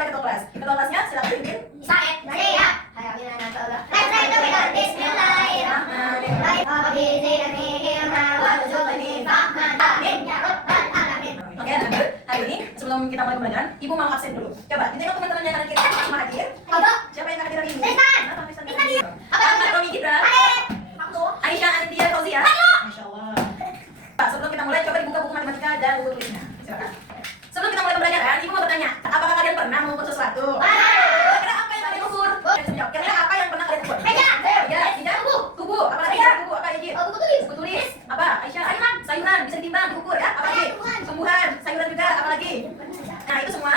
oleh ketua kelas. Ketua kelasnya silakan pimpin. Said. Siap. Oke, lanjut. Hari ini sebelum kita mulai pembelajaran, Ibu mau absen dulu. Coba ditengok teman-teman yang kanan kiri semua hadir. Siapa yang kanan kiri hari ini? Ahmad, Romi, Gibran, Aisyah, Anindya, Fauzia. Masya Allah. Pak, sebelum kita mulai, coba dibuka buku matematika dan buku tulisnya. Silakan. Sebelum kita mulai pembelajaran, Ibu mau bertanya, apakah kalian pernah mengukur sesuatu? Kira-kira apa yang kalian ukur? Kira-kira apa yang pernah kalian ukur? Meja, tubuh. Apa lagi? Tubuh, apa lagi? Buku tulis. Apa? Aisyah, sayuran bisa ditimbang, diukur ya. Apa lagi? Tumbuhan, sayuran juga. Apa lagi? Nah, itu semua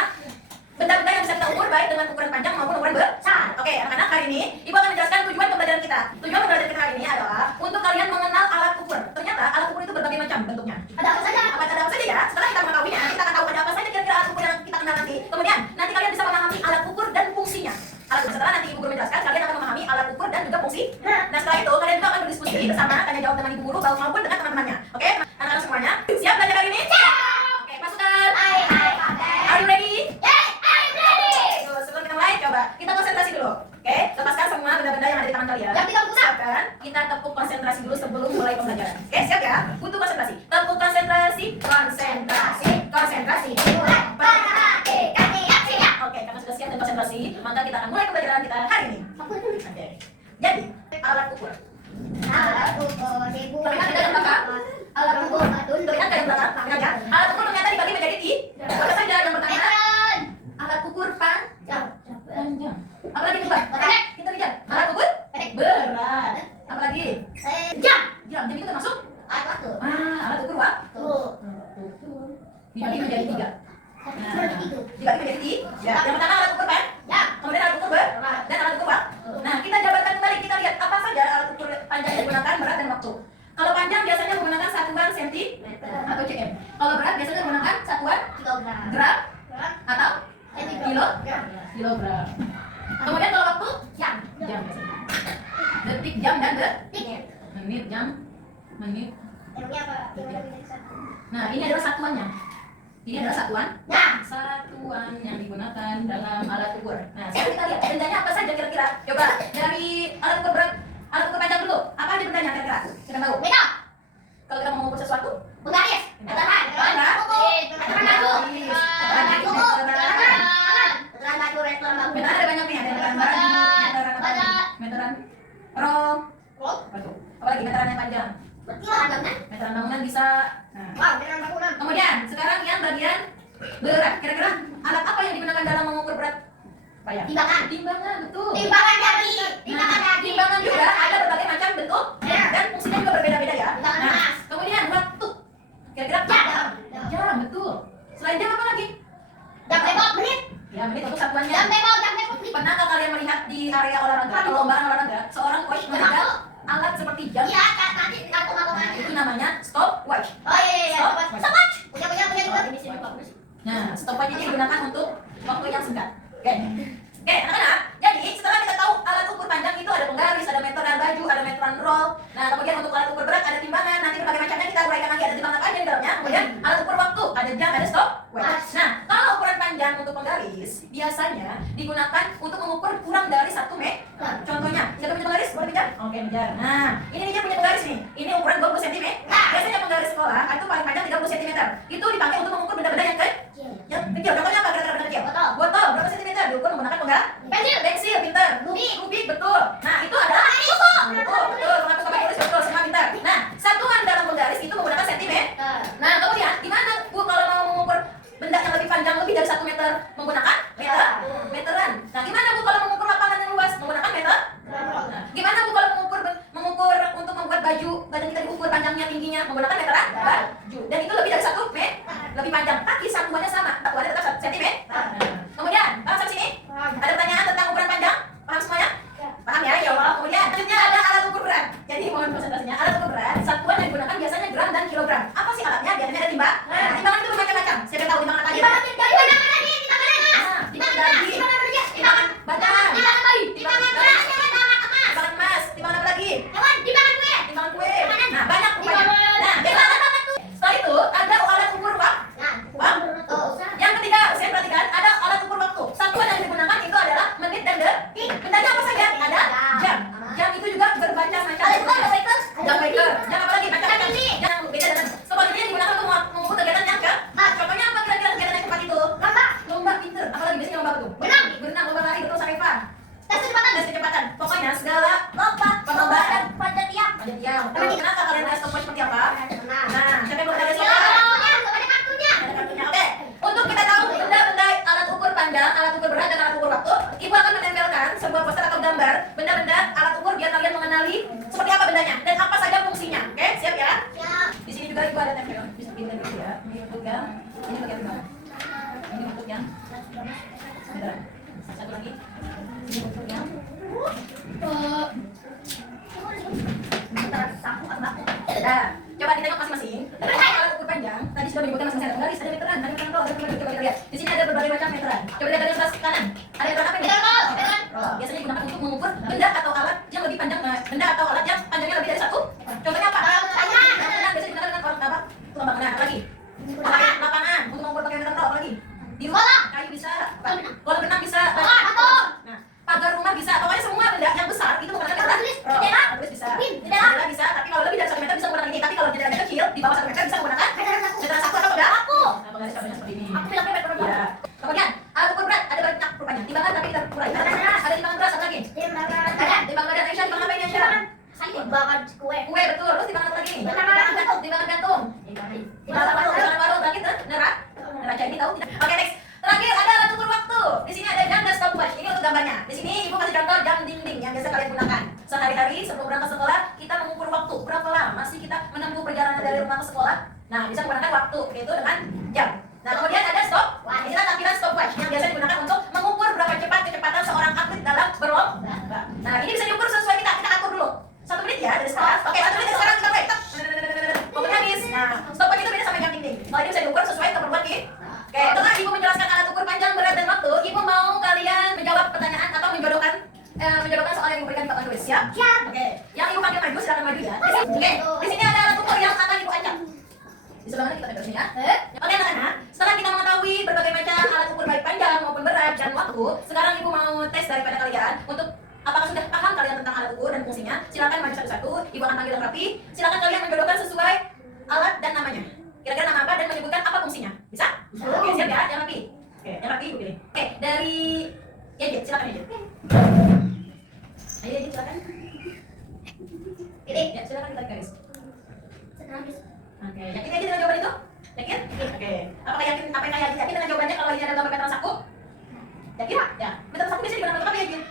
benda-benda yang bisa kita ukur baik dengan ukuran panjang maupun ukuran besar. Oke, anak-anak, hari ini Ibu akan menjelaskan tujuan pembelajaran kita. Tujuan pembelajaran kita hari ini adalah untuk kalian mengenal alat ukur. Ternyata alat ukur itu berbagai macam bentuknya. Ada apa saja ya? Setelah kita mengetahuinya, kita akan tahu ada apa saja kira-kira alat ukur yang kita kenal nanti. Kemudian, nanti kalian bisa memahami alat ukur dan fungsinya. Setelah nanti Ibu Guru menjelaskan, kalian akan memahami alat ukur dan juga fungsi. Nah, setelah itu kalian juga akan berdiskusi bersama, tanya jawab dengan Ibu Guru maupun dengan teman-temannya. Oke, anak-anak semuanya, siap belajar hari ini? Oke, pasukan. Are you ready? Sebelum kita mulai, coba kita konsentrasi dulu. Oke, lepaskan semua benda-benda yang ada di tangan kalian. Siapkan, kita tepuk konsentrasi dulu sebelum mulai pembelajaran. Oke, siap ya? Butuh konsentrasi. Tepuk konsentrasi. Oke, karena sudah siap dan konsentrasi, maka kita akan mulai pembelajaran kita hari ini. Oke. Jadi, alat ukur. Terlihat di dalam belakang? Terlihat di dalam belakang? Alat ukur ternyata dibagi menjadi tiga. Apa saja? Yang pertama, alat ukur panjang. Apa lagi coba? Kita lihat. Alat ukur berat. Apa lagi? Jam. Jadi itu termasuk alat ukur waktu. Dibagi menjadi tiga. Dibagi menjadi tiga. Yang pertama alat ukur panjang, kemudian alat ukur berat dan alat ukur waktu. Nah, kita jabarkan kembali, kita lihat apa saja alat ukur panjang yang digunakan, berat dan waktu. Kalau panjang biasanya menggunakan satuan cm atau cm. Kalau berat biasanya menggunakan satuan gram atau kilogram. Kemudian kalau waktu jam biasanya. Detik, jam dan detik. Menit. Nah, ini adalah satuannya. Ini adalah satuan yang digunakan dalam alat ukur. Nah, sekarang kita lihat bendanya apa saja kira-kira. Coba dari alat ukur berat, alat ukur panjang dulu. Apa aja bendanya kira-kira? Kita tahu. Kalau kita mau mengukur sesuatu, Penggaris. Meteran ada banyak nih, ada meteran rom. Apa lagi meteran yang panjang? Meteran bangunan bisa. Nah. Kemudian sekarang yang bagian berat. Kira-kira alat apa yang digunakan dalam mengukur berat? Timbangan, betul. Timbangan juga ada berbagai macam bentuk dan fungsinya juga berbeda-beda ya. Nah, kemudian waktu. Kira-kira jam, betul. Selain jam apa lagi? Menit untuk satuannya. Pernahkah kalian melihat di area olahraga, perlombaan olahraga, seorang coach melihat alat seperti jam? Itu namanya stopwatch. Stopwatch. Nah, stopwatch ini digunakan untuk waktu yang singkat. Oke, anak-anak. Jadi setelah kita tahu alat ukur panjang itu ada penggaris, ada meteran baju, ada meteran roll. Nah, kemudian untuk alat ukur berat ada timbangan. Nanti berbagai macamnya kita uraikan lagi, ada timbangan apa aja di dalamnya. Kemudian alat ukur waktu, ada jam, ada stopwatch. Nah, kalau ukuran panjang untuk penggaris biasanya digunakan untuk mengukur kurang dari 1 meter. Contohnya, siapa punya penggaris? Boleh pinjam? Oke, pinjam. Nah, ini dia punya penggaris nih. Ini ukuran 20 cm. Biasanya penggaris sekolah itu paling panjang 30 cm. Itu dipakai untuk mengukur benda-benda yang kecil. Contohnya apa kira-kira benda kecil? Botol berapa cm? Diukur menggunakan pensil, pintar. Rubik, betul. Nah, itu adalah betul. Mengapa sobat tulis betul, semua pintar. Nah, satuan dalam penggaris itu menggunakan cm. Nah, kemudian gimana Bu kalau mau mengukur benda yang lebih panjang lebih dari 1 meter menggunakan meteran. Nah, gimana Bu kalau mengukur lapangan yang luas menggunakan meter? Nah, gimana Bu kalau mengukur untuk membuat baju, badan kita diukur panjangnya tingginya menggunakan meteran baju. Dan itu lebih dari 1 meter, lebih panjang. Tapi satuannya sama, satuannya tetap 1 cm. Kemudian, paham sampai sini? Ada pertanyaan tentang ukuran panjang? Paham semuanya? Paham ya? Ya Allah. Kemudian, selanjutnya ada alat ukur berat. Jadi mohon konsentrasinya. Alat ukur berat, satuan yang digunakan biasanya gram dan kilogram. Apa sih alatnya? Biasanya ada timbang. Timbangan itu bermacam-macam. Siapa tahu timbangan apa aja? Timbangan badan, timbangan emas, timbangan apa lagi? Timbangan kue. Nah, banyak rupanya. Nah, setelah itu ada alat ukur waktu. lomba apa tuh? Berenang. Berenang, lomba lari, betul Sareva. Tes kecepatan. Tes kecepatan. Pokoknya segala Lomba. perlombaan Pada tiap. panjat tiang. Betul. Kenapa kalian ada stopwatch seperti apa? Nah. Nah, siapa yang belum ada Ya, stopwatch? banyak kartunya. Ada kartunya. Oke. Untuk kita tahu benda-benda alat ukur panjang, alat ukur berat, dan alat ukur waktu, ibu akan menempelkan sebuah poster atau gambar benda-benda alat ukur biar kalian mengenali seperti apa bendanya dan apa saja fungsinya. Oke, siap ya? Siap. Di sini juga ibu ada tempel. Bisa kita dulu ya. Ini untuk yang ini bagian bawah. Ini untuk yang sebentar. Satu lagi. Ini untuk yang Sapu apa? nah, coba ditengok masing-masing. Alat ukur panjang tadi sudah menyebutkan masing-masing ada garis, ada meteran, ada meteran roll, ada meteran. Coba kita lihat. Di sini ada berbagai macam meteran. Coba lihat dari sebelah kanan. Ada meteran apa ini? Meteran roll. Meteran. Oh, biasanya digunakan untuk mengukur benda atau alat yang lebih panjang, benda atau alat yang panjangnya lebih dari satu. Contohnya apa? Tangan. Tangan biasanya digunakan dengan alat apa? Tulang bangunan. Apa lagi? Lapangan untuk mengukur pakai meteran roll. Apa lagi? Di rumah kayu bisa, kolam renang bisa, nah, pagar rumah bisa. Pokoknya semua benda yang besar itu menggunakan meteran roll. Tulis bisa, jendela bisa. Tapi kalau lebih dari 1 meter bisa menggunakan ini. Tapi kalau jendelanya kecil di bawah 1 meter bisa menggunakan meteran saku atau enggak? Nah, penggaris contohnya seperti ini. Aku bilang meteran roll. Ya. Kemudian alat ukur berat ada banyak rupanya. Timbangan tapi kita kurangi. Ada timbangan beras apa lagi? Timbangan badan Aisyah. Timbangan apa ini Aisyah? Timbangan kue. Kue betul. Terus timbangan apa lagi? Timbangan gantung. Timbangan gantung. Timbangan warung. Berarti neraca ini tahu tidak? Oke, next. Terakhir ada alat ukur waktu. Di sini ada jam dan stopwatch. Ini untuk gambarnya. Di sini ibu kasih contoh jam dinding yang biasa kalian gunakan. Sehari-hari sebelum berangkat sekolah kita mengukur waktu. Berapa lama sih kita menempuh perjalanan dari rumah ke sekolah? Nah, bisa menggunakan waktu yaitu dengan jam. Nah, kemudian ada stopwatch. Inilah tampilan stopwatch yang biasa digunakan untuk mengukur berapa cepat kecepatan seorang atlet dalam berlomba. Nah, ini bisa diukur sesuai kita atur dulu. 1 menit ya dari sekarang. Oke, 1 menit dari sekarang kita mulai. Waktu habis. Nah, stopwatch itu beda sama jam dinding. Kalau ini bisa diukur sesuai keperluan kita. Oke, setelah ibu menjelaskan alat ukur panjang, berat, dan waktu, ibu mau kalian menjawab pertanyaan atau menjodohkan soal yang diberikan di papan tulis. Siap? Siap. Oke, yang ibu panggil maju silakan maju ya. Oke, di sini ada alat ukur yang akan ibu acak. Di sebelah mana kita tempel sini ya? Oke anak-anak, setelah kita mengetahui berbagai macam alat ukur baik panjang maupun berat dan waktu, sekarang ibu mau tes daripada kalian untuk apakah sudah paham kalian tentang alat ukur dan fungsinya. Silakan maju satu-satu, ibu akan panggil yang rapi. Silakan kalian menjodohkan sesuai alat dan namanya. Kira-kira nama apa dan menyebutkan apa fungsinya? Bisa? Oke, siap ya, yang rapi. Oke, yang rapi ibu pilih. Oke, dari Yajit, silakan Yajit. Ayo Yajit, silakan. Pilih, ya silakan kita garis. Oke, yakin Yajit dengan jawaban itu? Yakin? Oke. Apakah yakin apa yang Yajit yakin dengan jawabannya kalau ini ada gambar meteran saku? Yakin? Ya. Meteran saku biasanya digunakan untuk apa Yajit?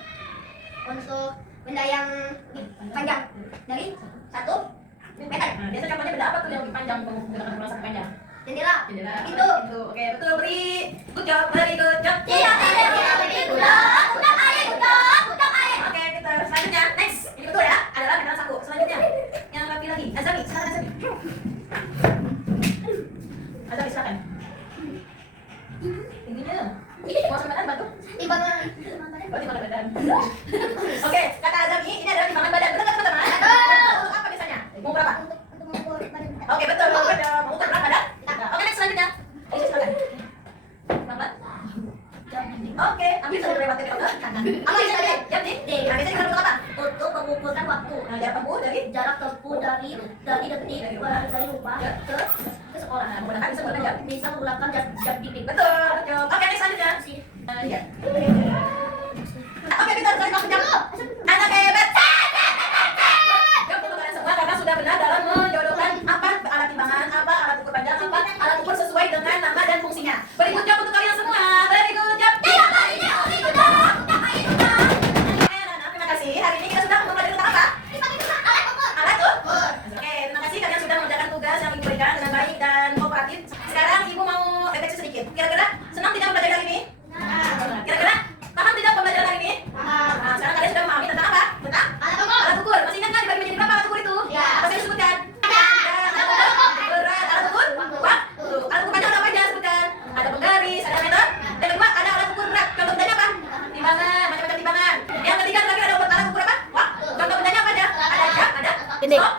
Untuk benda yang panjang dari 1 meter. Nah, biasa contohnya benda apa tuh yang lebih panjang menggunakan ukuran saku panjang? Jendela. Jendela. Pintu. Pintu. Oke, betul beri. Good job, very good job. Tidak air. Oke, Peter. Selanjutnya, next. Ini betul ya? Adalah meteran saku. Selanjutnya, yang rapi lagi. Azami, silakan Azami. Azami, silakan. Tingginya. Mau sampai mana bantu? Timbangan. Oh, timbangan badan. Oke, kata Azami, ini adalah timbangan badan. Betul nggak teman-teman? Untuk apa biasanya? Mau berapa? Untuk mengukur badan kita. Oke, betul. Mengukur berat badan. Oke, next selanjutnya. Ayo, silakan. Pelan-pelan. Oke, ambil satu lewat ke kanan. Apa yang tadi? Jam nih? Nah, biasanya kita untuk apa? Untuk mengukurkan waktu. Nah, jarak tempuh dari Jarak tempuh dari detik dari rumah ke sekolah. Nah, menggunakan bisa menggunakan jam. Bisa menggunakan jam dinding. Betul. Oke, next selanjutnya. Iya. Oke, kita harus masuk jam. Anak hebat. Jam untuk kalian semua karena sudah benar dalam menjodohkan apa alat timbangan, apa alat ukur panjang, apa alat ukur sesuai dengan nama dan fungsinya. Very good job untuk kalian semua. Very good job. Oke, anak-anak, terima kasih. Hari ini kita sudah mempelajari tentang apa? Alat ukur. Oke, terima kasih kalian sudah mengerjakan tugas yang ibu berikan dengan baik dan kooperatif. Sekarang ibu mau refleksi sedikit. Kira-kira senang tidak mempelajari hari ini? Kira-kira paham tidak pembelajaran hari ini? Nah, sekarang kalian sudah memahami tentang apa? Tentang alat ukur. Masih ingat nggak dibagi menjadi berapa alat ukur itu? Ya. Apa sih disebutkan? Alat ukur berat, alat ukur waktu. Alat ukur panjang ada apa aja sebutkan? Ada penggaris, ada meter. Dan kedua ada alat ukur berat. Contoh bendanya apa? Timbangan, macam-macam timbangan. Yang ketiga terakhir ada alat ukur apa? Waktu. Contoh bendanya apa aja? Ada jam, ada Dinding. stop,